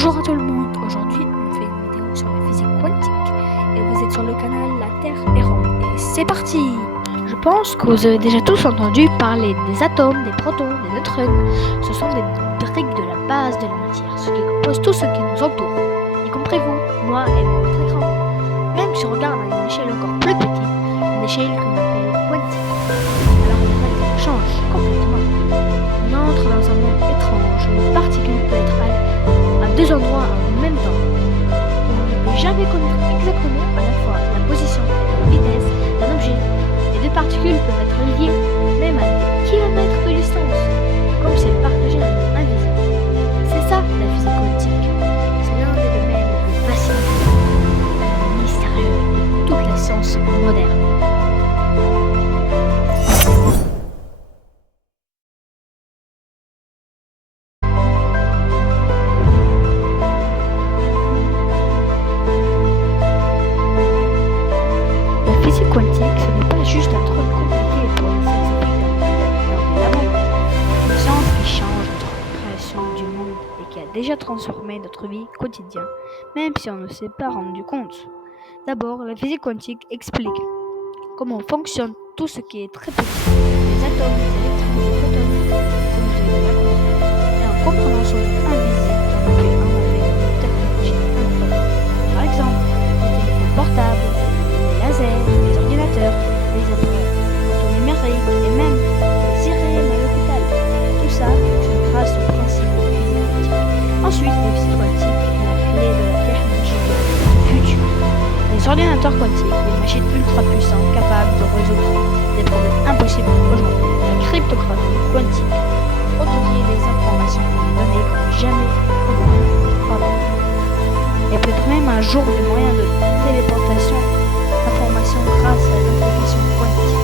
Bonjour à tout le monde, aujourd'hui on fait une vidéo sur la physique quantique et vous êtes sur le canal La Terre est ronde et c'est parti. Je pense que vous avez déjà tous entendu parler des atomes, des protons, des neutrons. Ce sont des briques de la base de la matière, ce qui compose tout ce qui nous entoure, y compris vous, moi et votre écran. Même si on regarde à une échelle encore plus petite, une échelle qu'on appelle quantique, alors la réalité change complètement. On entre dans un monde étrange où une particule peut être à deux endroits en même temps. On ne peut jamais connaître exactement à la fois la position et la vitesse d'un objet. Les deux particules peuvent être liées, même à des kilomètres de distance, comme si elles partageaient un monde invisible. C'est ça la physique quantique. C'est l'un des domaines les plus fascinants, et mystérieux de toutes les sciences modernes. La physique quantique, ce n'est pas juste un truc compliqué pour les scientifiques dans des labos. C'est une science qui change notre compréhension du monde et qui a déjà transformé notre vie quotidienne, même si on ne s'est pas rendu compte. D'abord, la physique quantique explique comment fonctionne tout ce qui est très petit, les atomes, les électrons, les photons, comme je l'ai déjà compris. Et en comprenant son monde invisible, on a pu inventer une technologie incroyable. Par exemple, les téléphones portables, les lasers, les ordinateurs, les appareils photonumériques et même les IRM à l'hôpital. Tout ça fonctionne grâce au principe de la physique quantique. Ensuite, la physique quantique est la clé de la technologie du futur. Les ordinateurs quantiques, des machines ultra puissantes capables de résoudre des problèmes impossibles aujourd'hui. La cryptographie quantique, protéger les informations et les données comme jamais auparavant. Et peut-être même un jour des moyens de téléportation d'informations grâce à l'information quantique.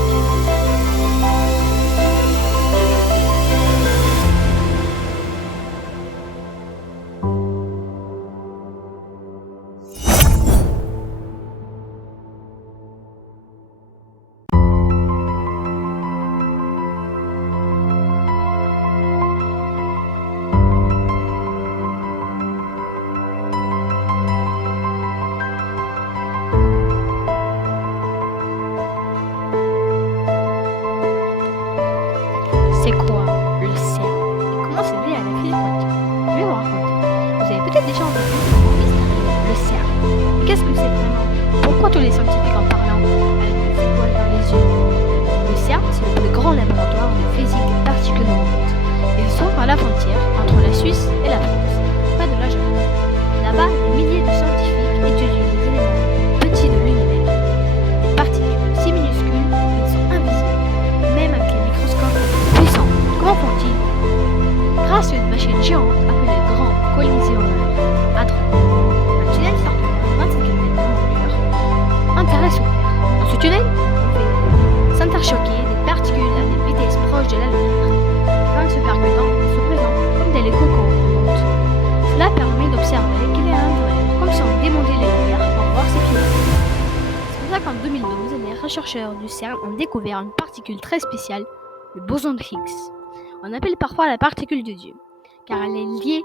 C'est quoi le CERN et comment c'est lié à la physique quantique? Je vais vous raconter. Vous avez peut-être déjà entendu le mot mystérieux, le CERN. Mais qu'est-ce que c'est vraiment? Pourquoi tous les scientifiques en parlant avec des étoiles dans les yeux? Le CERN, c'est le plus grand laboratoire de physique des particules au monde. Il se trouve à la frontière entre la Suisse et la France, près de la Jamaïque. Là-bas, des milliers de scientifiques étudient les éléments petits de l'univers. Des particules si minuscules qu'elles sont invisibles, même avec les microscopes puissants. Comment font-ils? Grâce à une machine géante appelée Grand Collisionneur Hadron. Un tunnel circulaire de 25 km de longueur intéresse la Terre. Dans ce tunnel, on fait s'interchoquer des particules à des vitesses proches de la lumière. En se percutant, elles se présentent comme des Legos qu'on monte. Cela permet d'observer qu'il y a un l'intérieur, comme si on démontait les lumières pour voir ses pieds. C'est pour ça qu'en 2012, les chercheurs du CERN ont découvert une particule très spéciale, le boson de Higgs. On appelle parfois la particule de Dieu, car elle est liée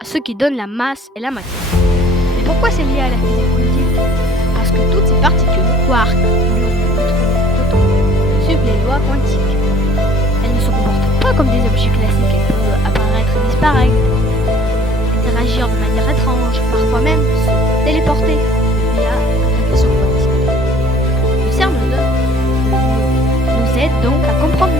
à ce qui donne la masse et la matière. Mais pourquoi c'est lié à la physique quantique? Parce que toutes ces particules, quarks, gluons, photons, suivent les lois quantiques. Elles ne se comportent pas comme des objets classiques, elles peuvent apparaître et disparaître, interagir de manière étrange, parfois même se téléporter via l'application quantique. Le CERN nous aide donc à comprendre